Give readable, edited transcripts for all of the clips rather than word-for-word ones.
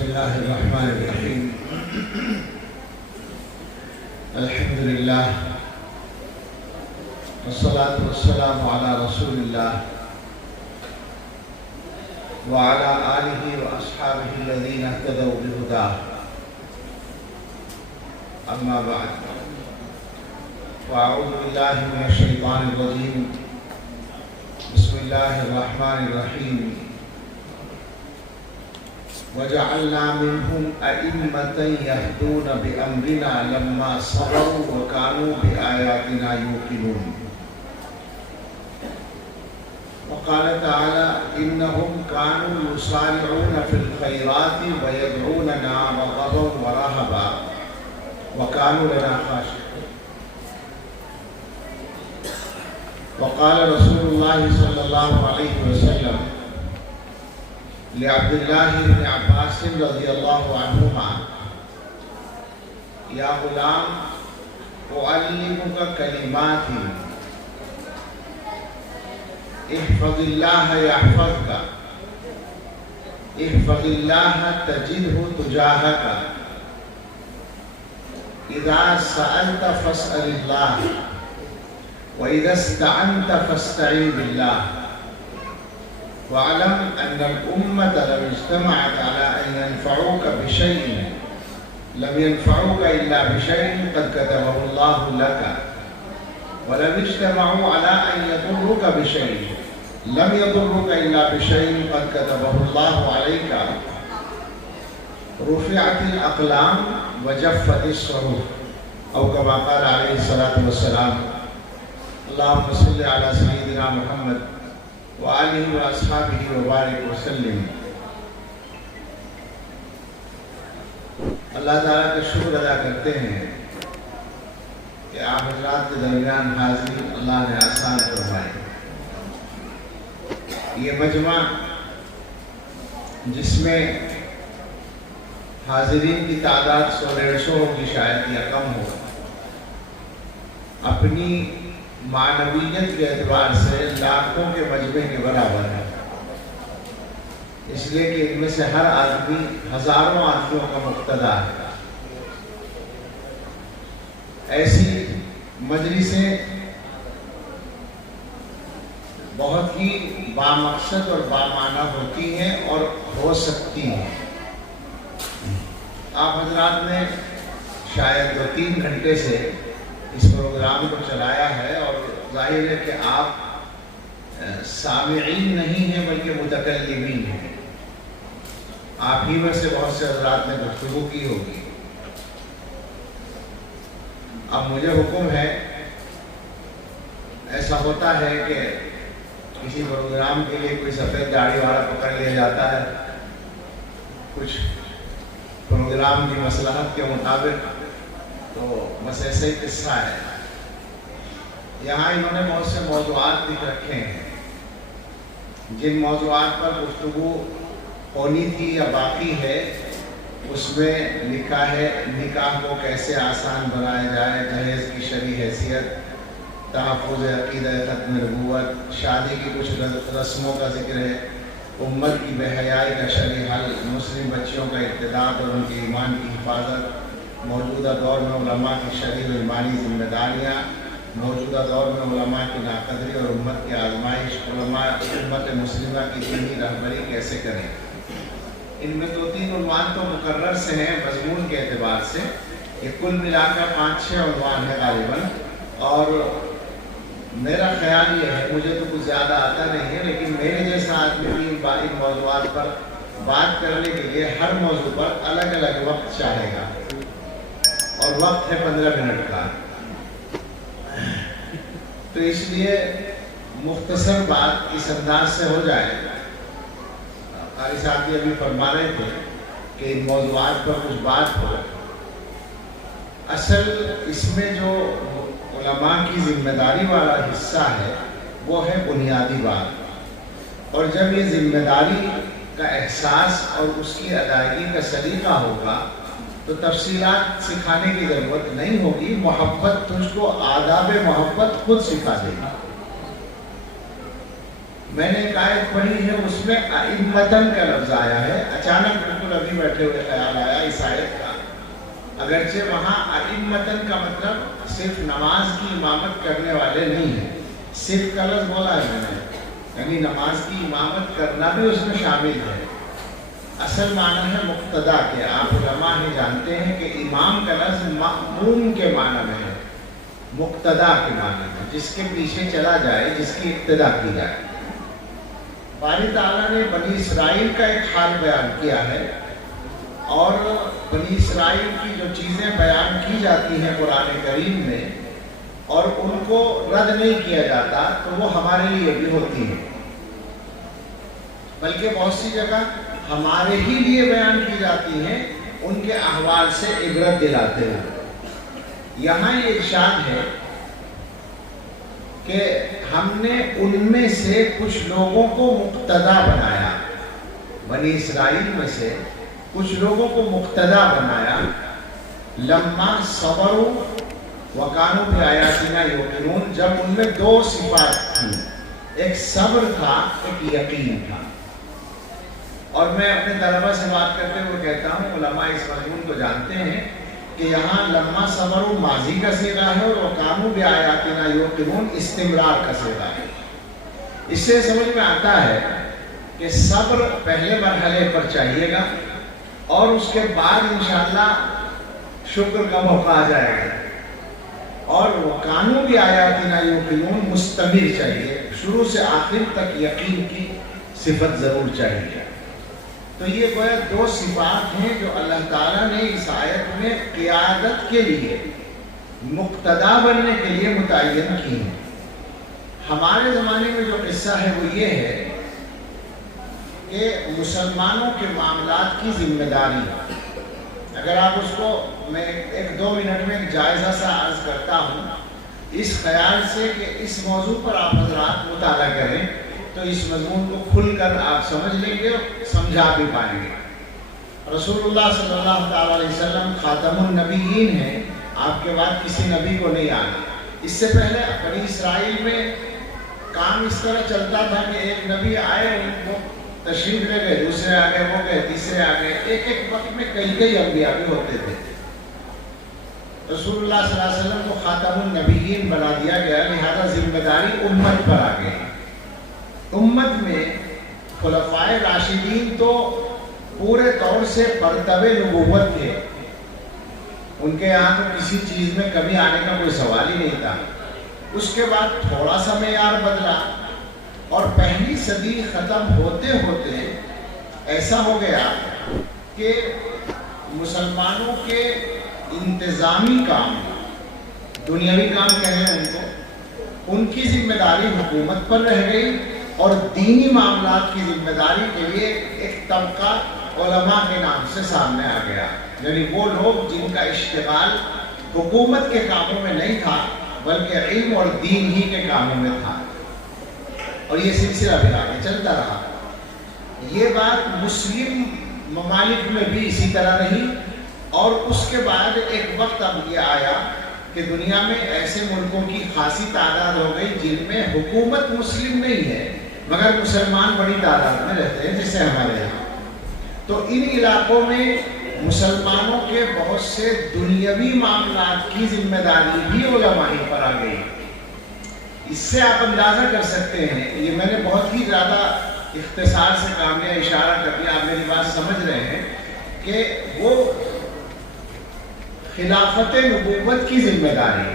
بسم الله الرحمن الرحيم. الحمد لله والصلاة والسلام على رسول الله وعلى آله وأصحابه الذين اهتدوا بهداه. أما بعد، وأعوذ بالله من الشيطان الرجيم. بسم الله الرحمن الرحيم. وجعلنا منهم أئمة يهدون بأمرنا لما صبروا وكانوا بآياتنا يوقنون. وقال تعالى: إنهم كانوا يسارعون في الخيرات ويدعوننا رغبا ورهبا وكانوا لنا خاشعين. وقال رسول الله صلى الله عليه وسلم لعبد الله بن عباس رضي الله عنهما: يا غلام أعلمك كلمات احفظ الله يحفظك، احفظ الله تجده تجاهك، إذا سألت فاسأل الله، وإذا استعنت فاستعن بالله، واعلم أن الأمة لو اجتمعت على أن ينفعوك بشيء لم ينفعوك إلا بشيء قد كتبه الله لك، ولو اجتمعوا على أن يضروك بشيء لم يضروك إلا بشيء قد كتبه الله عليك. رفعت الأقلام وجفت الصحف، أو كما قال عليه الصلاة والسلام. اللهم صل على سيدنا محمد وآلہ وأصحابہ وبارک وسلم. اللہ تعالیٰ کا شکر ادا کرتے ہیں کہ آپ حضرات کے درمیان حاضری اللہ نے آسان فرمائی. یہ مجمع جس میں حاضرین کی تعداد 100-150 ہوگی شاید یا کم ہوگا، اپنی معنویت کے اعتبار سے لاکھوں کے مجمع کے برابر ہے، اس لیے کہ ان میں سے ہر آدمی ہزاروں آدمیوں کا مقتدا ہے. ایسی مجلسیں بہت ہی بامقصد اور بامعنی ہوتی ہیں اور ہو سکتی ہیں. آپ حضرات نے شاید 2-3 گھنٹے سے اس پروگرام کو چلایا ہے، اور ظاہر ہے کہ آپ سامعین نہیں ہیں بلکہ متکلمین ہیں. آپ ہی میں سے بہت سے حضرات نے گفتگو کی ہوگی. اب مجھے حکم ہے، ایسا ہوتا ہے کہ کسی پروگرام کے لیے کوئی سفید داڑھی والا پکڑ لیا جاتا ہے، کچھ پروگرام کی مصلحت کے مطابق. تو بس ایسے ہی قصہ ہے. یہاں انہوں نے بہت سے موضوعات لکھ رکھے ہیں. جن موضوعات پر گفتگو ہونی تھی یا باقی ہے، اس میں لکھا ہے نکاح کو کیسے آسان بنایا جائے، جہیز کی شرعی حیثیت، تحفظ عقیدہ ختم نبوت، شادی کی کچھ رسموں کا ذکر ہے، امت کی بے حیائی کا شرعی حل، مسلم بچیوں کا ارتداد اور ان کے ایمان کی حفاظت، موجودہ دور میں علماء کی شرعی و ایمانی ذمہ داریاں، موجودہ دور میں علماء کی ناقدری اور امت کی آزمائش، علماء امت مسلمہ کی دینی رہبری کیسے کریں. ان میں 2-3 عنوان تو مقرر سے ہیں مضمون کے اعتبار سے. یہ کل ملا کر 5-6 عنوان ہے غالباً، اور میرا خیال یہ ہے، مجھے تو کچھ زیادہ آتا نہیں ہے، لیکن میرے جیسا آدمی بھی ان موضوعات پر بات کرنے کے لیے ہر موضوع پر الگ الگ وقت چاہے گا، اور وقت ہے 15 منٹ کا. تو اس لیے مختصر بات اس انداز سے ہو جائے. قاری صاحب یہ ابھی فرما رہے تھے کہ ان موضوعات پر کچھ بات ہو. اصل اس میں جو علماء کی ذمہ داری والا حصہ ہے وہ ہے بنیادی بات، اور جب یہ ذمہ داری کا احساس اور اس کی ادائیگی کا سلیقہ ہوگا تو تفصیلات سکھانے کی ضرورت نہیں ہوگی. محبت تجھ کو آداب محبت خود سکھا دے گی. میں نے ایک آیت پڑھی ہے، اس میں ائمتن کا لفظ آیا ہے، اچانک بالکل ابھی بیٹھے ہوئے خیال آیا اس آیت کا، اگرچہ وہاں ائمتن کا مطلب صرف نماز کی امامت کرنے والے نہیں ہیں، صرف کا لفظ بولا ہے میں نے، یعنی نماز کی امامت کرنا بھی اس میں شامل ہے۔ اصل معنی ہے مقتدا کے، آپ علماء ہی جانتے ہیں کہ امام کا لفظ مأموم کے معنی میں ہے، مقتدا کے معنی میں، جس کے پیچھے چلا جائے، جس کی اقتدا کی جائے۔ باری تعالیٰ نے بنی اسرائیل کا ایک حال بیان کیا ہے، اور بنی اسرائیل کی جو چیزیں بیان کی جاتی ہیں قرآن کریم میں اور ان کو رد نہیں کیا جاتا، تو وہ ہمارے لیے بھی ہوتی ہیں، بلکہ بہت سی جگہ ہمارے ہی لیے بیان کی جاتی ہیں، ان کے احوال سے عبرت دلاتے ہیں۔ یہاں یہ ارشاد ہے کہ ہم نے ان میں سے کچھ لوگوں کو مقتدا بنایا، بنی اسرائیل میں سے کچھ لوگوں کو مقتدا بنایا، لما صبروا وکانوا بآیاتنا یوقنون، جب ان میں دو صفات تھیں، ایک صبر تھا، ایک یقین تھا۔ اور میں اپنے طلبہ سے بات کرتے ہوئے کہتا ہوں، علماء اس مضمون کو جانتے ہیں کہ یہاں لما صبروا ماضی کا صیغہ ہے اور وکانوا بآیاتنا یوقنون استمرار کا صیغہ ہے۔ اس سے سمجھ میں آتا ہے کہ صبر پہلے مرحلے پر چاہیے گا، اور اس کے بعد انشاءاللہ شکر کا موقع آ جائے گا، اور وکانوا بآیاتنا یوقنون مستمر چاہیے، شروع سے آخر تک یقین کی صفت ضرور چاہیے۔ تو یہ گویا دو صفات ہیں جو اللہ تعالیٰ نے اس آیت میں قیادت کے لیے، مقتدا بننے کے لیے متعین کی ہیں۔ ہمارے زمانے میں جو قصہ ہے وہ یہ ہے کہ مسلمانوں کے معاملات کی ذمہ داری، اگر آپ اس کو میں ایک دو منٹ میں ایک جائزہ سا عرض کرتا ہوں، اس خیال سے کہ اس موضوع پر آپ حضرات مطالعہ کریں تو اس مضمون کو کھل کر آپ سمجھ لیں گے اور سمجھا بھی پائیں گے۔ رسول اللہ صلی اللہ تعالیٰ علیہ وسلم خاتم النبیین ہیں، آپ کے بعد کسی نبی کو نہیں آنا۔ اس سے پہلے بنی اسرائیل میں کام اس طرح چلتا تھا کہ ایک نبی آئے، ان کو تشریف لے گئے، دوسرے آگے ہو گئے، تیسرے آگے، ایک وقت میں کئی انبیاء بھی ہوتے تھے۔ رسول اللہ صلی اللہ علیہ وسلم کو خاتم النبیین بنا دیا گیا، لہذا ذمہ داری امت پر آ گئی۔ امت میں خلفائے راشدین تو پورے طور سے مرتبہ نبوت تھے، ان کے یہاں تو کسی چیز میں کمی آنے کا کوئی سوال ہی نہیں تھا۔ اس کے بعد تھوڑا سا معیار بدلا، اور پہلی صدی ختم ہوتے ہوتے ایسا ہو گیا کہ مسلمانوں کے انتظامی کام، دنیاوی کام کہیں ان کو، ان کی ذمہ داری حکومت پر رہ گئی، اور دینی معاملات کی ذمہ داری کے لیے ایک طبقہ علماء کے نام سے سامنے آ گیا، یعنی وہ لوگ جن کا اشتغال حکومت کے کاموں میں نہیں تھا بلکہ علم اور دین ہی کے کاموں میں تھا، اور یہ سلسلہ بھی آگے چلتا رہا۔ یہ بات مسلم ممالک میں بھی اسی طرح رہی، اور اس کے بعد ایک وقت اب یہ آیا کہ دنیا میں ایسے ملکوں کی خاصی تعداد ہو گئی جن میں حکومت مسلم نہیں ہے مگر مسلمان بڑی تعداد میں رہتے ہیں، جیسے ہمارے یہاں۔ تو ان علاقوں میں مسلمانوں کے بہت سے دنیاوی معاملات کی ذمہ داری بھی علماء پر آ گئی۔ اس سے آپ اندازہ کر سکتے ہیں، یہ میں نے بہت ہی زیادہ اختصار سے کام لیا، اشارہ کر دیا، آپ میری بات سمجھ رہے ہیں کہ وہ خلافت نبوت کی ذمہ داری،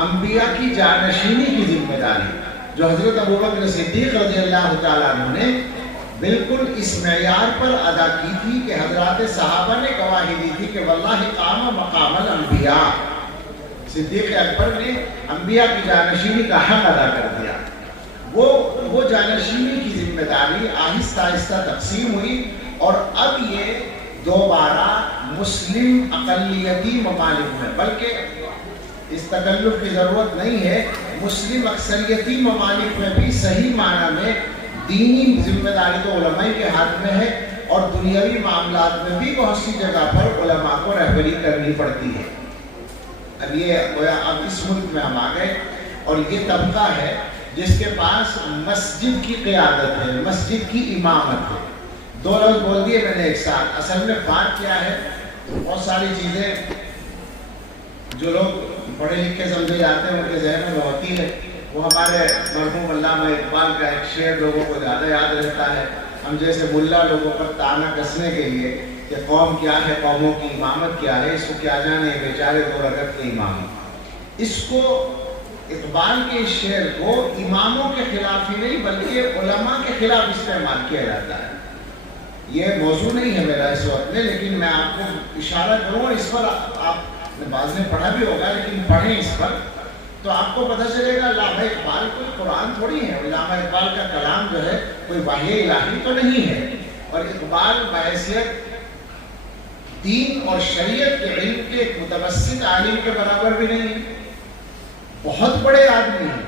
انبیاء کی جانشینی کی ذمہ داری، جو حضرت ابوبکر صدیق رضی اللہ تعالیٰ عنہ نے بالکل اس معیار پر ادا کی تھی کہ حضرات صحابہ نے گواہی دی تھی کہ واللہ قام مقام الانبیاء، صدیق اکبر نے انبیاء کی جانشینی کا حق ادا کر دیا۔ وہ جانشینی کی ذمہ داری آہستہ آہستہ تقسیم ہوئی، اور اب یہ دوبارہ مسلم اقلیتی ممالک میں، بلکہ اس تکلف کی ضرورت نہیں ہے، مسلم اکثریتی ممالک میں بھی صحیح معنی میں دینی ذمہ داری تو علماء کے ہاتھ میں ہے، اور دنیاوی معاملات میں بھی بہت سی جگہ پر علماء کو رہبری کرنی پڑتی ہے۔ اب یہ گویا اب اس ملک میں ہم آ گئے، اور یہ طبقہ ہے جس کے پاس مسجد کی قیادت ہے، مسجد کی امامت ہے. دو لفظ بول دیے میں نے ایک ساتھ. اصل میں بات کیا ہے، بہت ساری چیزیں جو لوگ پڑھے لکھے سمجھے جاتے ہیں ان کے ذہن میں ہوتی ہے. وہ ہمارے مرحوم علامہ اقبال کا ایک شعر لوگوں کو زیادہ یاد رہتا ہے. ہم جیسے ملا لوگوں پر تانا کسنے کے لیے کہ قوم کیا ہے، قوموں کی امامت کیا ہے، اس کو کیا جانے بیچارے 2 رکعت کے امام. اس کو اقبال کے اس شعر کو اماموں کے خلاف ہی نہیں بلکہ علماء کے خلاف استعمال کیا جاتا ہے. یہ موضوع نہیں ہے میرا اس وقت میں، لیکن میں آپ کو اشارہ کروں. اس پر آپ نے بعض نے پڑھا بھی ہوگا، لیکن پڑھیں اس پر تو آپ کو پتہ چلے گا. علامہ اقبال کوئی قرآن تھوڑی ہے. علامہ اقبال کا کلام جو ہے کوئی وحی الہی تو نہیں ہے. اور اقبال بحیثیت دین اور شریعت کے علم کے ایک متوسط عالم کے برابر بھی نہیں ہے. بہت بڑے آدمی ہیں،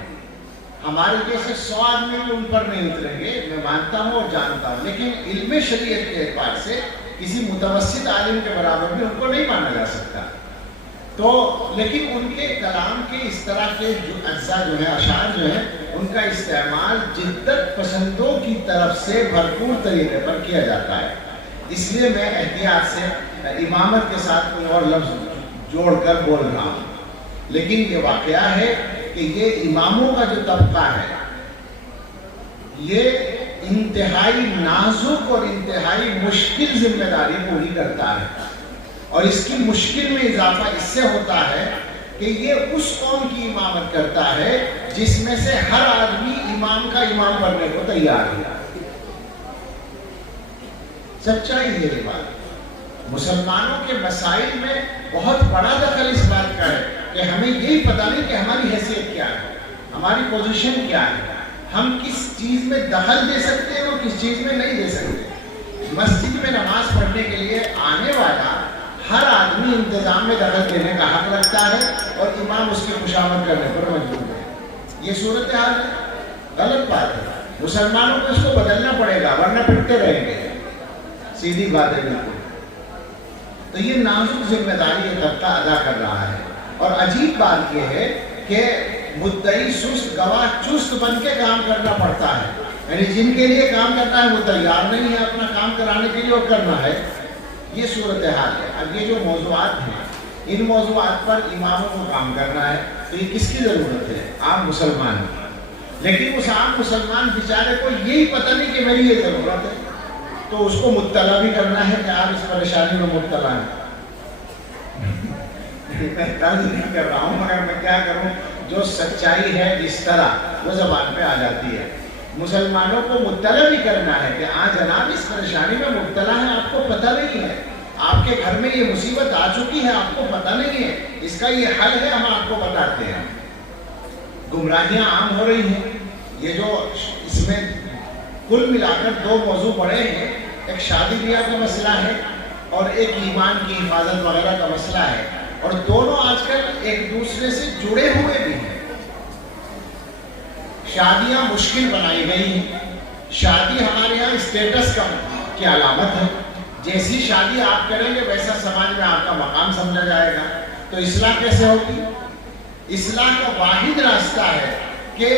ہمارے جیسے 100 آدمی بھی ان پر نہیں اتریں گے، میں مانتا ہوں اور جانتا ہوں. لیکن علم شریعت کے اعتبار سے کسی متوسط عالم کے برابر بھی ان کو نہیں مانا جا سکتا. تو لیکن ان کے کلام کے اس طرح کے جو اجزاء جو ہیں، اشعار جو ہیں، ان کا استعمال جدت پسندوں کی طرف سے بھرپور طریقے پر کیا جاتا ہے. اس لیے میں احتیاط سے امامت کے ساتھ کوئی اور لفظ جوڑ کر بول رہا ہوں. لیکن یہ واقعہ ہے کہ یہ اماموں کا جو طبقہ ہے یہ انتہائی نازک اور انتہائی مشکل ذمہ داری پوری کرتا ہے. اور اس کی مشکل میں اضافہ اس سے ہوتا ہے کہ یہ اس قوم کی امامت کرتا ہے جس میں سے ہر آدمی امام کا امام بننے کو تیار ہے. سچائی ہے یہ بات. مسلمانوں کے مسائل میں بہت بڑا دخل اس بات کا ہے کہ ہمیں یہی پتہ نہیں کہ ہماری حیثیت کیا ہے، ہماری پوزیشن کیا ہے، ہم کس چیز میں دخل دے سکتے ہیں اور کس چیز میں نہیں دے سکتے. مسجد میں نماز پڑھنے کے لیے آنے والا ہر آدمی انتظام میں دخل دینے کا حق رکھتا ہے اور امام اس کی خوشامد کرنے پر مجبور ہے. یہ صورتحال ہے، غلط بات ہے. مسلمانوں کو اس کو بدلنا پڑے گا ورنہ پھٹتے رہیں گے. سیدھی بات ہے بالکل. تو یہ نازک ذمہ داری یہ طبقہ ادا کر رہا ہے. اور عجیب بات یہ ہے کہ مدعی سست گواہ چست بن کے کام کرنا پڑتا ہے. یعنی جن کے لیے کام کرنا ہے وہ تیار نہیں ہے اپنا کام کرانے کے لیے اور کرنا ہے. یہ صورتحال ہے. اب یہ جو موضوعات ہیں ان موضوعات پر اماموں کو کام کرنا ہے تو یہ کس کی ضرورت ہے؟ عام مسلمان. لیکن اس عام مسلمان بیچارے کو یہی پتہ نہیں کہ میری یہ ضرورت ہے تو اس کو مطلع بھی کرنا ہے کہ آپ اس پریشانی میں مبتلا ہیں. میں طرز نہیں کر رہا ہوں مگر میں کیا کروں، جو سچائی ہے اس طرح وہ زبان پہ آ جاتی ہے. مسلمانوں کو مطلع بھی کرنا ہے کہ آج جناب اس پریشانی میں مبتلا ہے، آپ کو پتہ نہیں ہے، آپ کے گھر میں یہ مصیبت آ چکی ہے، آپ کو پتہ نہیں ہے، اس کا یہ حل ہے، ہم آپ کو بتاتے ہیں. گمراہیاں عام ہو رہی ہیں. یہ جو اس میں کل ملا کر 2 موضوع بڑے ہیں، ایک شادی بیاہ کا مسئلہ ہے اور ایک ایمان کی حفاظت وغیرہ کا مسئلہ ہے. اور دونوں آج کل ایک دوسرے سے جڑے ہوئے بھی ہیں. شادیاں مشکل بنائی گئی ہیں. شادی ہمارے یہاں اسٹیٹس کی علامت ہے. جیسی شادی آپ کریں گے ویسا سماج میں آپ کا مقام سمجھا جائے گا. تو اصلاح کیسے ہوگی؟ اصلاح کا واحد راستہ ہے کہ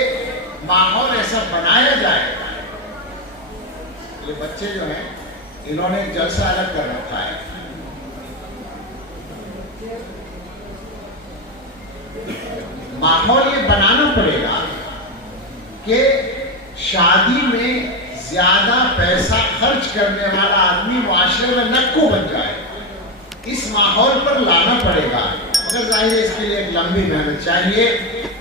ماحول ایسا بنایا جائے. یہ بچے جو ہیں انہوں نے ایک جلسہ الگ کر رکھا ہے. ماحول یہ بنانا پڑے گا کہ شادی میں زیادہ پیسہ خرچ کرنے والا آدمی معاشرے میں نکو بن جائے. اس ماحول پر لانا پڑے گا. مگر ظاہر اس کے لیے ایک لمبی محنت چاہیے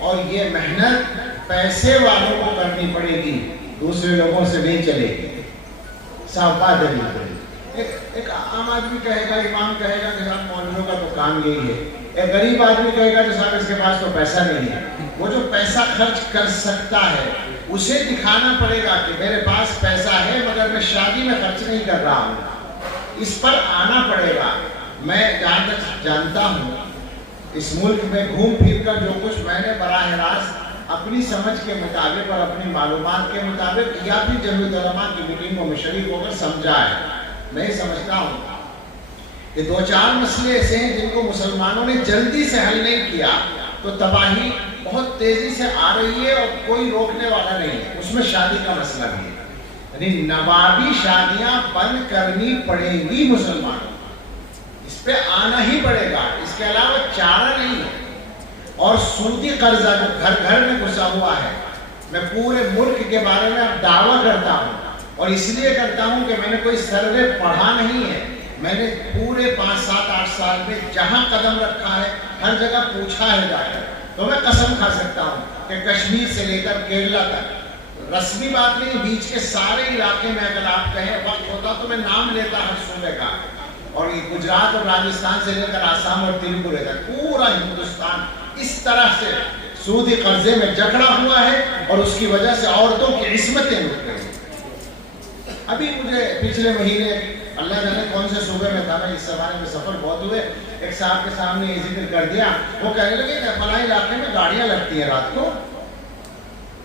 اور یہ محنت پیسے والوں کو کرنی پڑے گی، دوسرے لوگوں سے نہیں چلے گی. صاف بات ہے. ایک عام آدمی کہے گا، امام کہے گا کہ صاحب مولویوں کا تو کام یہی ہے. ایک غریب آدمی کہے گا کہ صاحب اس کے پاس تو پیسہ نہیں ہے. وہ جو پیسہ خرچ کر سکتا ہے اسے دکھانا پڑے گا کہ میرے پاس پیسہ ہے مگر میں شادی میں خرچ نہیں کر رہا ہوں. اس پر آنا پڑے گا. میں جہاں تک جانتا ہوں اس ملک میں گھوم پھر کر جو کچھ میں نے براہ راست اپنی سمجھ کے مطابق اور اپنی معلومات کے مطابق یا پھر جمعیت علماء کی میٹنگوں میں شریک ہو کر سمجھا ہے، میں سمجھتا ہوں کہ 2-4 مسئلے ایسے ہیں جن کو مسلمانوں نے جلدی سے حل نہیں کیا تو تباہی بہت تیزی سے آ رہی ہے اور کوئی روکنے والا نہیں ہے، اس میں شادی کا مسئلہ بھی ہے، یعنی نوابی شادیاں بند کرنی پڑے گی مسلمانوں کو، اس پہ آنا ہی پڑے گا، اس کے علاوہ چارہ نہیں ہے۔ اور سودی قرضہ جو گھر گھر میں گھسا ہوا ہے، میں پورے ملک کے بارے میں اب دعویٰ کرتا ہوں، اور اس لیے کرتا ہوں کہ میں نے کوئی سروے پڑھا نہیں ہے، میں نے پورے 5 7 8 سال میں جہاں قدم رکھا ہے ہر جگہ پوچھا ہے جا کر، تو میں قسم کھا سکتا ہوں کہ کشمیر سے لے کر کیرلا تک، رسمی بات نہیں، بیچ کے سارے علاقے میں اگر آپ کہیں وقت ہوتا تو میں نام لیتا ہر صوبے کا، اور یہ گجرات اور راجستھان سے لے کر آسام اور تریپورہ تک پورا ہندوستان اس طرح سے سودی قرضے میں جکڑا ہوا ہے، اور اس کی وجہ سے عورتوں کی عصمتیں لٹ گئی۔ ابھی مجھے پچھلے مہینے اللہ جانے کون سے صوبے میں تھا، میں اس زمانے میں سفر بہت ہوئے، ایک صاحب کے سامنے یہ ذکر کر دیا، وہ کہنے لگے کہ فلاں علاقے میں گاڑیاں لگتی ہیں رات کو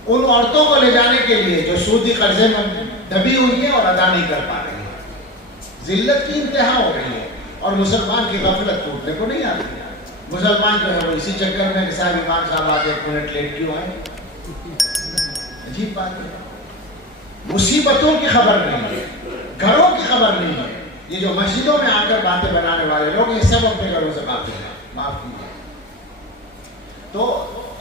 ان عورتوں کو لے جانے کے لیے جو سودی قرضے میں دبی ہوئی ہیں اور ادا نہیں کر پا رہی ہیں، ذلت کی انتہا ہو رہی ہے، اور مسلمان کی غفلت ٹوٹنے کو نہیں آتی۔ مسلمان جو ہے وہ اسی چکر میں کہ صاحب امام صاحب آگے 1 منٹ لیٹ کیوں آئے، عجیب بات ہے، مصیبتوں کی خبر نہیں ہے، گھروں کی خبر نہیں ہے۔ یہ جو مسجدوں میں آ کر باتیں بنانے والے لوگ، یہ سب اپنے گھروں سے باتیں ہیں، معاف کیجیے۔ تو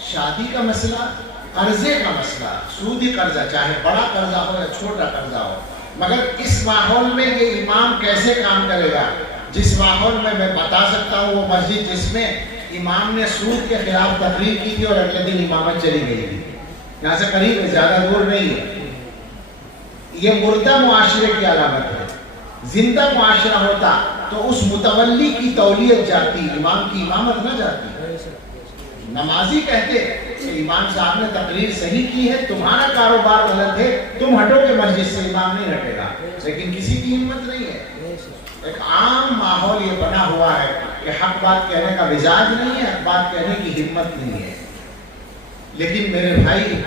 شادی کا مسئلہ، قرضے کا مسئلہ، سودی قرضہ، چاہے بڑا قرضہ ہو یا چھوٹا قرضہ ہو، مگر اس ماحول میں یہ امام کیسے کام کرے گا؟ جس ماحول میں میں بتا سکتا ہوں وہ مسجد جس میں امام نے سود کے خلاف تقریر کی تھی اور اگلے دن امامت چلی گئی تھی، یہاں سے قریب ہے، زیادہ دور نہیں ہے، یہ مردہ معاشرے کی علامت ہے۔ زندہ معاشرہ ہوتا تو اس متولی کی تولیت جاتی، امام کی امامت نہ جاتی۔ نمازی کہتے کہ امام صاحب نے تقریر صحیح کی ہے، تمہارا کاروبار غلط ہے، تم ہٹو گے مسجد سے، امام نہیں ہٹے گا، لیکن کسی کی ہمت نہیں ہے۔ ایک عام ماحول یہ بنا ہوا ہے کہ حق بات کہنے کا مزاج نہیں ہے، حق بات کہنے کی ہمت نہیں ہے۔ لیکن میرے بھائی،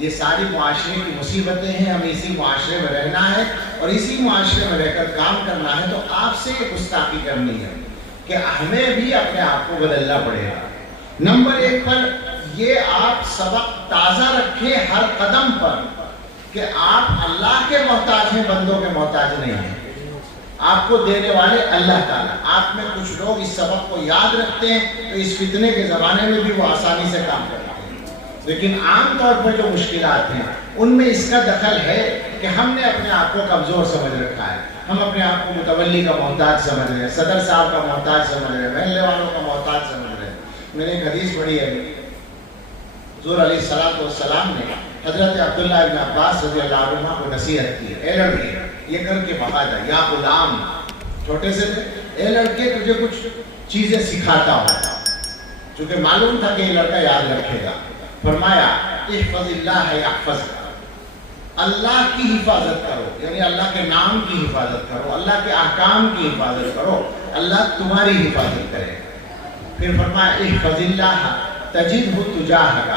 یہ ساری معاشرے کی مصیبتیں ہیں، ہمیں اسی معاشرے میں رہنا ہے اور اسی معاشرے میں رہ کر کام کرنا ہے، تو آپ سے یہ گستاخی کرنی ہے کہ ہمیں بھی اپنے آپ کو بدلنا پڑے گا۔ نمبر 1 پر یہ آپ سبق تازہ رکھیں ہر قدم پر کہ آپ اللہ کے محتاج ہیں، بندوں کے محتاج نہیں ہیں، آپ کو دینے والے اللہ تعالیٰ۔ آپ میں کچھ لوگ اس سبق کو یاد رکھتے ہیں تو اس فتنے کے زمانے میں بھی وہ آسانی سے کام کرتے ہیں، لیکن عام طور پر جو مشکلات ہیں ان میں اس کا دخل ہے کہ ہم نے اپنے آپ کو کمزور سمجھ رکھا ہے، ہم اپنے آپ کو متولی کا محتاج سمجھ رہے ہیں، صدر صاحب کا محتاج سمجھ رہے ہیں، محلے والوں کا محتاج سمجھ رہے ہیں۔ میں نے ایک حدیث پڑھی ہے، حضور علیہ السلام نے حضرت عبداللہ ابن عباس رضی اللہ عنہ کو نصیحت کی، اے لڑکے یہ کر کے بھگا جا، یا غلام، چھوٹے سے تھے، اے لڑکے تجھے کچھ چیزیں سکھاتا ہوں، چونکہ معلوم تھا کہ یہ لڑکا یاد رکھے گا۔ فرمایا احفظ اللہ یحفظک، اللہ کی حفاظت کرو، یعنی اللہ کے نام کی حفاظت کرو، اللہ کے احکام کی حفاظت کرو، اللہ تمہاری حفاظت کرے۔ پھر فرمایا احفظ اللہ تجدہ تجاہک،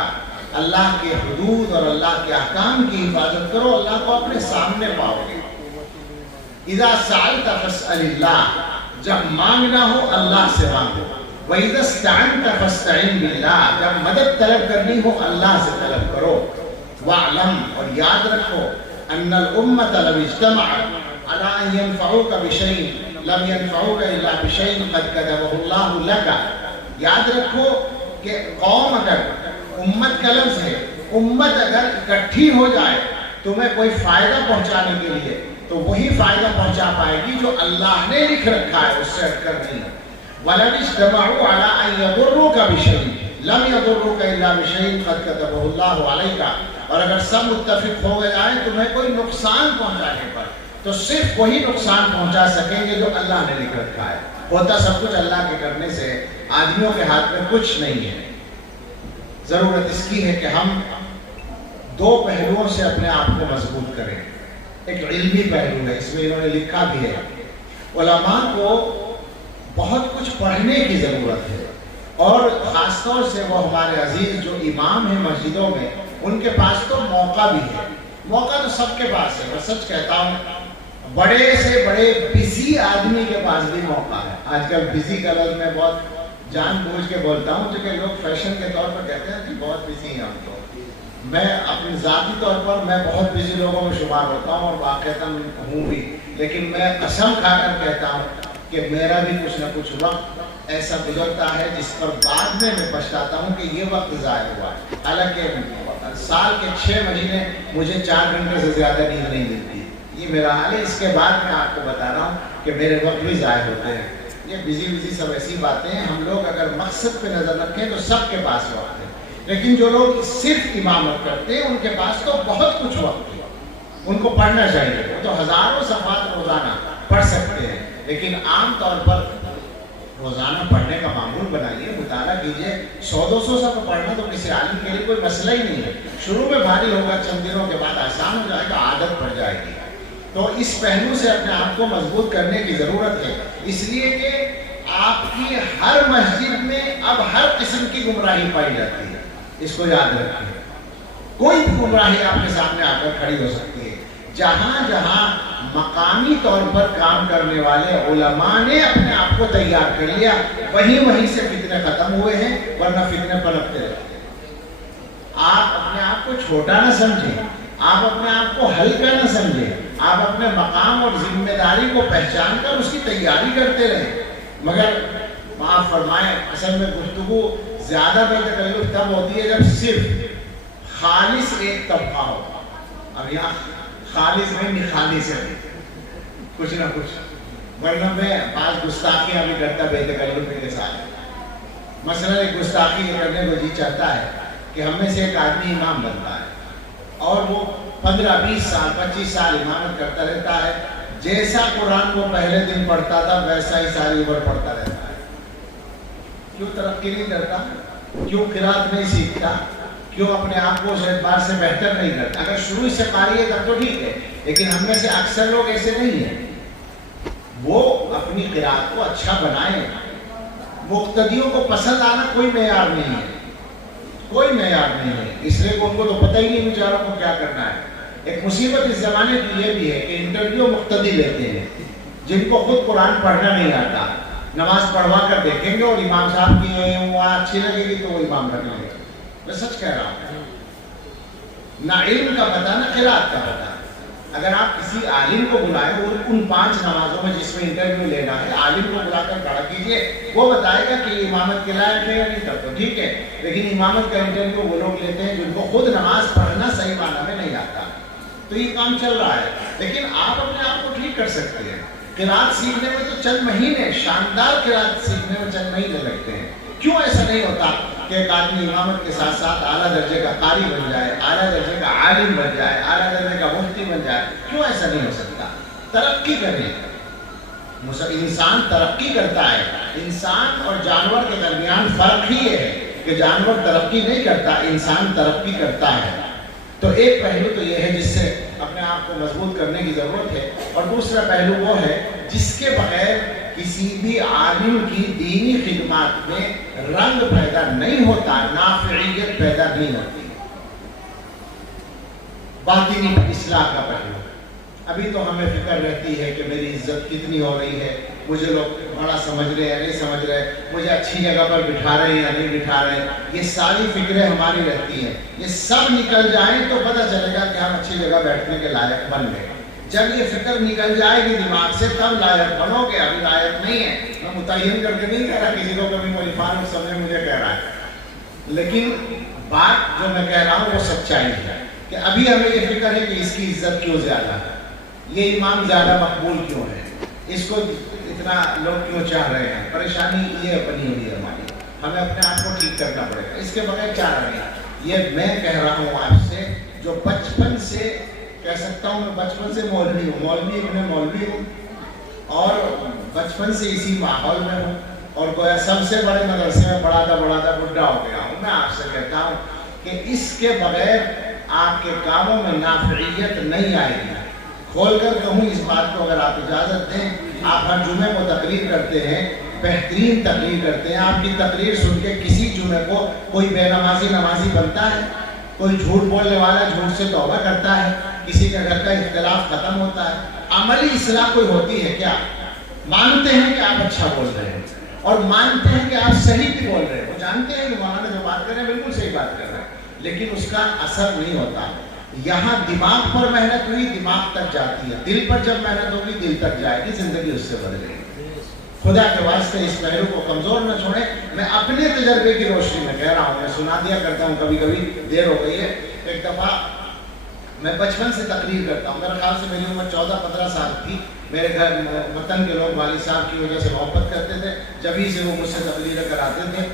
اللہ کے حدود اور اللہ کے احکام کی حفاظت کرو، اللہ کو اپنے سامنے پاؤ گے۔ اذا سألت فاسأل اللہ، جب مانگنا ہو اللہ سے مانگو، وَإِذَا اسْتَعَنْتَ فَاسْتَعِنْ بِاللَّهِ، جب مدد طلب کرنی ہو اللہ سے طلب کرو۔ وَاعْلَمْ، اور یاد رکھو، أَنَّ الْأُمَّةَ لَوْ اجْتَمَعَتْ عَلَىٰ أَن يَنْفَعُوكَ بِشَيْءٍ لَمْ يَنْفَعُوكَ إِلَّا بِشَيْءٍ قَدْ كَتَبَهُ اللَّهُ لَكَ۔ یاد رکھو کہ قوم اگر، امت کا لفظ ہے، امت اگر اکٹھی ہو جائے تمہیں کوئی فائدہ پہنچانے کے لیے تو وہی فائدہ پہنچا پائے گی جو اللہ نے لکھ رکھا ہے، اس سے ہٹ کر نہیں۔ وَلَوِ اجْتَمَعُوا عَلَىٰ أَن يَضُرُّوكَ بِشَيْءٍ لَمْ يَضُرُّوكَ إِلَّا بِشَيْءٍ قَدْ كَتَبَهُ اللَّهُ عَلَيْكَ، اور اگر سب متفق ہو جائیں تمہیں کوئی نقصان پہنچانے پر تو صرف وہی نقصان پہنچا سکیں گے جو اللہ نے لکھ رکھا ہے۔ ہوتا سب کچھ اللہ کے کرنے سے، آدمیوں کے ہاتھ میں کچھ نہیں ہے۔ ضرورت اس کی ہے کہ ہم 2 پہلوؤں سے اپنے آپ کو مضبوط کریں۔ ایک علمی پہلو ہے، اس میں انہوں نے لکھا بھی ہے، علماء کو بہت کچھ پڑھنے کی ضرورت ہے، اور خاص طور سے وہ ہمارے عزیز جو امام ہیں مسجدوں میں، ان کے پاس تو موقع بھی ہے۔ موقع تو سب کے پاس ہے، میں سچ کہتا ہوں، بڑے سے بڑے بزی آدمی کے پاس بھی موقع ہے۔ آج کل بزی کا لفظ میں بہت جان بوجھ کے بولتا ہوں کیونکہ لوگ فیشن کے طور پر کہتے ہیں کہ بہت بزی ہیں ہم تو. میں اپنے ذاتی طور پر میں بہت بزی لوگوں میں شمار ہوتا ہوں اور واقعتاً ہوں بھی، لیکن میں قسم کھا کر کہتا ہوں کہ میرا بھی کچھ نہ کچھ وقت ایسا گزرتا ہے جس پر بعد میں پچھتاتا ہوں کہ یہ وقت ضائع ہوا ہے. حالانکہ سال کے 6 مہینے مجھے 4 گھنٹے سے زیادہ نیند نہیں ملتی. یہ میرا حال ہے. اس کے بعد میں آپ کو بتا رہا ہوں کہ میرے وقت بھی ضائع ہوتے ہیں. یہ بزی سب ایسی باتیں ہیں. ہم لوگ اگر مقصد پہ نظر رکھیں تو سب کے پاس وقت ہے، لیکن جو لوگ صرف امامت کرتے ہیں ان کے پاس تو بہت کچھ وقت ہے. ان کو پڑھنا چاہیے. وہ تو ہزاروں صفحات روزانہ پڑھ سکتے ہیں، لیکن عام طور پر روزانہ پڑھنے کا معمول بنائیے، مطالعہ کیجیے. 100-200 صفحہ پڑھنا تو کسی عالم کے لیے کوئی مسئلہ ہی نہیں ہے. شروع میں بھاری ہوگا، چند دنوں کے بعد آسان ہو جائے گا، عادت پڑ جائے گی. تو اس پہلو سے اپنے آپ کو مضبوط کرنے کی ضرورت ہے، اس لیے کہ آپ کی ہر مسجد میں اب ہر قسم کی گمراہی پائی جاتی ہے. اس کو یاد رکھیں. کوئی بھی گمراہی آپ کے سامنے آ کر کھڑی ہو سکتی ہے. جہاں جہاں مقامی طور پر کام کرنے والے علماء نے اپنے آپ کو تیار کر لیا، وہیں سے فتنے ختم ہوئے ہیں، ورنہ فتنے پنپتے رہتے ہیں. آپ اپنے آپ کو چھوٹا نہ سمجھیں، آپ اپنے آپ کو ہلکا نہ سمجھیں. آپ اپنے مقام اور ذمہ داری کو پہچان کر اس کی تیاری کرتے رہیں. مگر معاف فرمائیں، اصل میں گفتگو زیادہ بے تکلف تب ہوتی ہے جب صرف خالص ایک طبقہ ہو. اب یہاں خالص نہیں خالص ہے کچھ نہ کچھ، ورنہ میں بعض گستاخیاں بھی کرتا بے تکلفی کے ساتھ. مثلا ایک گستاخی کرنے کو جی چاہتا ہے کہ ہم میں سے ایک آدمی امام بنتا ہے اور وہ 15-20 سال 25 سال امامت کرتا رہتا ہے. جیسا قرآن کو پہلے دن پڑھتا تھا ویسا ہی ساری عمر پڑھتا رہتا ہے. کیوں ترقی نہیں کرتا؟ کیوں قرات نہیں سیکھتا؟ کیوں اپنے آپ کو اس اعتبار سے بہتر نہیں کرتا؟ اگر شروع سے قاری ہے تب تو ٹھیک ہے، لیکن ہم میں سے اکثر لوگ ایسے نہیں ہیں. وہ اپنی قرات کو اچھا بنائیں. مقتدیوں کو پسند آنا کوئی معیار نہیں ہے، کوئی معیار نہیں ہے. اس لیے ان کو تو پتہ ہی نہیں بیچاروں کو کیا کرنا ہے. ایک مصیبت اس زمانے کی یہ بھی ہے کہ انٹرویو مقتدی لیتے ہیں جن کو خود قرآن پڑھنا نہیں آتا. نماز پڑھوا کر دیکھیں گے اور امام صاحب کی وہاں اچھی لگے گی تو وہ امام رکھ لیں گے. میں سچ کہہ رہا ہوں. نہ علم کا پتہ نہ قرات کا پتہ. اگر آپ کسی عالم کو بلائیں اور ان 5 نمازوں میں جس میں انٹرویو لینا ہے عالم کو بلا کر کھڑا کیجیے، وہ بتائے گا کہ امامت کے لائق ہے یا نہیں تب تو ٹھیک ہے. لیکن امامت کا انٹرویو وہ لوگ لیتے ہیں جن کو خود نماز پڑھنا صحیح معنی میں نہیں آتا. تو یہ کام چل رہا ہے. لیکن آپ اپنے آپ کو ٹھیک کر سکتے ہیں. قرات سیکھنے میں تو چند مہینے، شاندار قرات سیکھنے میں چند مہینے لگتے ہیں. کیوں ایسا نہیں ہوتا کہ ایک آدمی امامت کے ساتھ ساتھ اعلیٰ درجے کا قاری بن جائے، اعلیٰ درجے کا عالم بن جائے، اعلیٰ درجے کا مفتی بن جائے؟ کیوں ایسا نہیں ہو سکتا؟ ترقی کریں. انسان ترقی کرتا ہے. انسان اور جانور کے درمیان فرق ہی یہ ہے کہ جانور ترقی نہیں کرتا، انسان ترقی کرتا ہے. تو ایک پہلو تو یہ ہے جس سے اپنے آپ کو مضبوط کرنے کی ضرورت ہے، اور دوسرا پہلو وہ ہے جس کے بغیر کسی بھی عالم کی دینی خدمات میں رنگ پیدا نہیں ہوتا، نافعیت پیدا نہیں ہوتی. باطنی اصلاح کا پہلو. ابھی تو ہمیں فکر رہتی ہے کہ میری عزت کتنی ہو رہی ہے، مجھے لوگ بڑا سمجھ رہے ہیں نہیں سمجھ رہے، مجھے اچھی جگہ پر بٹھا رہے ہیں یا نہیں بٹھا رہے. یہ ساری فکریں ہماری رہتی ہیں. یہ سب نکل جائیں تو پتہ چلے گا کہ ہم اچھی جگہ بیٹھنے کے لائق بن گئے. جب یہ فکر نکل جائے گی دماغ سے تب لائق بنو گے. ابھی لائق نہیں ہے. میں متعین کر کے نہیں کہہ رہا کسی کو کبھی کوئی فارغ سمجھے مجھے کہہ رہا ہے، لیکن بات جو میں کہہ رہا ہوں وہ سچائی ہے کہ ابھی ہمیں یہ فکر ہے کہ اس کی عزت کیوں زیادہ ہے، یہ امام زیادہ مقبول کیوں ہے، اس کو اتنا لوگ کیوں چاہ رہے ہیں. پریشانی یہ بنی ہوئی ہے ہماری. ہمیں اپنے آپ کو ٹھیک کرنا پڑے گا. اس کے بغیر چارہ نہیں. یہ میں کہہ رہا ہوں آپ سے جو بچپن سے کہہ سکتا ہوں. میں بچپن سے مولوی ہوں، مولوی ہوں اور بچپن سے اسی ماحول میں ہوں اور گویا سب سے بڑے مدرسے میں پڑھاتا بڈھا ہو گیا ہوں. میں آپ سے کہتا ہوں کہ اس کے بغیر آپ کے کاموں میں نافعیت نہیں آئے گی. کھول کر کہوں اس بات کو اگر آپ اجازت دیں. آپ ہر جمعے کو تقریر کرتے ہیں، بہترین تقریر کرتے ہیں. آپ کی تقریر سن کے کسی جمعے کو کوئی بے نمازی بنتا ہے، کوئی جھوٹ بولنے والا جھوٹ سے توبہ کرتا ہے، کسی کے گھر کا اختلاف ختم ہوتا ہے. عملی اصلاح کوئی ہوتی ہے کیا؟ مانتے ہیں کہ آپ اچھا بول رہے ہیں اور مانتے ہیں کہ آپ صحیح بھی بول رہے ہیں، وہ جانتے ہیں کہ مولانا جو بات کر رہے ہیں بالکل صحیح بات کر رہے ہیں، لیکن اس کا اثر نہیں ہوتا۔ یہاں دماغ پر محنت ہوئی، دماغ تک جاتی ہے، دل پر جب محنت ہوگی دل تک جائے گی، زندگی اس سے بدلے گی۔ خدا کے واسطے اس پہلو کو کمزور نہ چھوڑیں۔ میں اپنے تجربے کی روشنی میں کہہ رہا ہوں، میں سنا دیا کرتا ہوں، کبھی کبھی دیر ہو گئی ہے۔ ایک دفعہ میں بچپن سے تقریر کرتا ہوں، میرے خیال سے میری عمر 14-15 سال تھی۔ میرے گھر وطن کے لوگ والد صاحب کی وجہ سے محبت کرتے تھے، جبھی سے وہ مجھ سے تقریریں کراتے تھے۔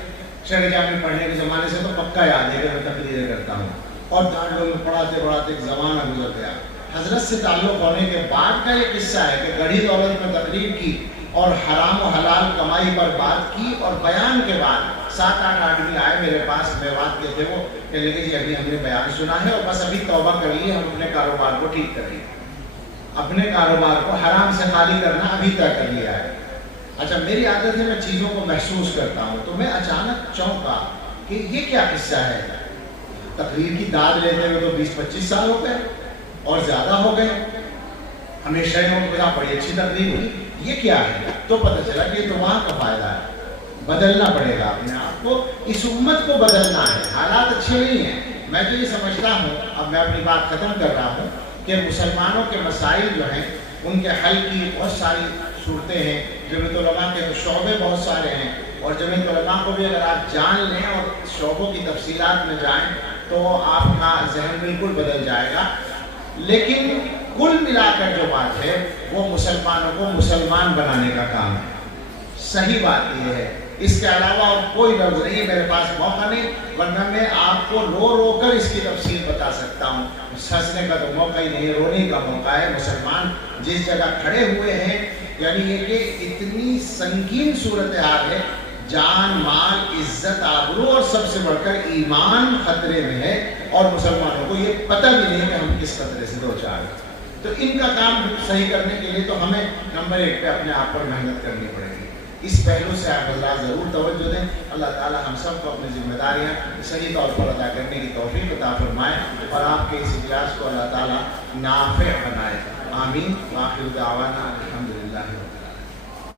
شرع جامع پڑھنے کے زمانے سے تو پکا یاد ہے کہ میں تقریریں کرتا ہوں، اور دانڈوں میں پڑھاتے پڑھاتے ایک زمانہ گزر گیا۔ حضرت سے تعلق ہونے کے بعد کا یہ قصہ ہے کہ گڑھی دولت میں تقریر کی اور حرام و حلال کمائی پر بات کی، اور بیان کے بعد 7-8 آدمی آئے میرے پاس، میوات کے تھے وہ، کہنے لگے جی ابھی ہم نے بیان سنا ہے اور بس ابھی توبہ کر لی، ہم اپنے کاروبار کو ٹھیک کر لیں، اپنے کاروبار کو حرام سے خالی کرنا ابھی طے کر لیا ہے۔ اچھا میری عادت ہے میں چیزوں کو محسوس کرتا ہوں، تو میں اچانک چونکا کہ یہ کیا قصہ ہے۔ تقریر کی داد لیتے ہوئے تو 20-25 سال ہو گئے اور زیادہ ہو گئے، ہمیشہ بڑی اچھی تقریر ہوئی، یہ کیا ہے؟ تو پتہ چلا کہ یہ تو وہاں کا فائدہ ہے، بدلنا پڑے گا اپنے آپ کو، اس امت کو بدلنا ہے، حالات اچھے نہیں ہیں۔ میں تو یہ سمجھتا ہوں، اب میں اپنی بات ختم کر رہا ہوں، کہ مسلمانوں کے مسائل جو ہیں ان کے حل کی بہت ساری صورتیں ہیں، جمعیت علماء کے شعبے بہت سارے ہیں، اور جمعیت علماء کو بھی اگر آپ جان لیں اور شعبوں کی تفصیلات میں جائیں تو آپ کا ذہن بالکل بدل جائے گا۔ لیکن کل ملا کر جو بات ہے وہ مسلمانوں کو مسلمان بنانے کا کام ہے، صحیح بات یہ ہے، اس کے علاوہ اور کوئی لفظ نہیں، میرے پاس موقع نہیں، ورنہ میں آپ کو رو رو کر اس کی تفصیل بتا سکتا ہوں۔ ہنسنے کا تو موقع ہی نہیں، رونے کا موقع ہے۔ مسلمان جس جگہ کھڑے ہوئے ہیں، یعنی یہ کہ اتنی سنگین صورتحال ہے، جان مال عزت آبرو اور سب سے بڑھ کر ایمان خطرے میں ہے، اور مسلمانوں کو یہ پتہ بھی نہیں کہ ہم کس خطرے سے دو چار ہیں۔ تو ان کا کام صحیح کرنے کے لیے تو ہمیں نمبر 1 پہ اپنے آپ پر محنت کرنی پڑے گی۔ اس پہلو سے آپ حضرات ضرور توجہ دیں۔ اللہ تعالی ہم سب کو اپنی ذمہ داریاں صحیح طور پر ادا کرنے کی توفیق عطا فرمائے، اور آپ کے اس اجلاس کو اللہ تعالی نافع بنائے۔ آمین۔ وآخر دعوانا الحمدللہ۔